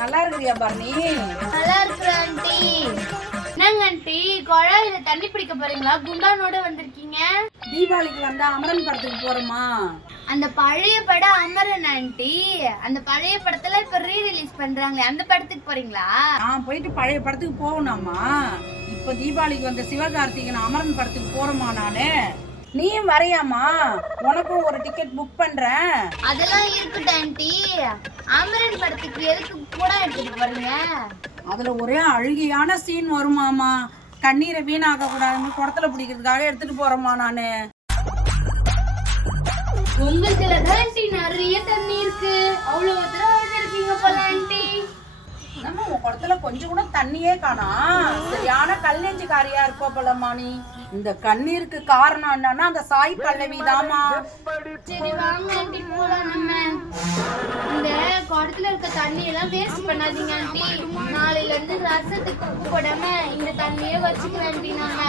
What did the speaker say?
நல்லா இருக்கிறியா பரணி? நல்லா இருக்கிற ஆண்டி. என்னங்க ஆண்டி, குழாயில தண்ணி பிடிக்க போறீங்களா? குண்டானோட வந்திருக்கீங்க. தீபாவளிக்கு வந்தா அமரன் படத்துக்கு போறோமா? அந்த பழைய படம் அமரன் ஆண்டி. அந்த பழைய படத்துல இப்ப ரீ ரிலீஸ் பண்றாங்களே, அந்த படத்துக்கு போறீங்களா? நான் போயிட்டு பழைய படத்துக்கு போகணுமா? இப்ப தீபாவளிக்கு வந்த சிவகார்த்திகேயன் அமரன் படத்துக்கு போறோமா நானு? நீயும் வரையாமா? உனக்கும் ஒரு டிக்கெட் புக் பண்றேன். அதெல்லாம் இருக்கட்டும் ஆண்டி. அமரன் படத்துக்கு எதுக்கு கூட எடுத்துட்டு போறீங்க? அதுல ஒரே அழுகையான சீன் வருமாமா. கண்ணீரை வீணாக்க கூடாதுன்னு குடத்துல பிடிக்கிறதுக்காக எடுத்துட்டு போறோமா நானு. உங்களுக்குலதான் ஆண்டி நிறைய தண்ணி இருக்கு. அவ்வளவு தூரம் இருக்கீங்க போல ஆண்டி. நம்ம உன் குடத்துல கொஞ்சம் கூட தண்ணியே காணா. சரியான கல் நெஞ்சுக்காரியா இருப்ப போலமா நீ. இந்த கண்ணீருக்கு காரணம் என்னன்னா அந்த சாய் பல்லவி தாமா. சரி வாங்க ஆண்டி போலாம். நம்ம இந்த குடத்துல இருக்க தண்ணி எல்லாம் வேஸ்ட் பண்ணாதீங்க ஆண்டி. நாளையில இருந்து ரசத்துக்கு உப்பு போடாம இந்த தண்ணியே வச்சுக்கிறேன் ஆண்டி. நாம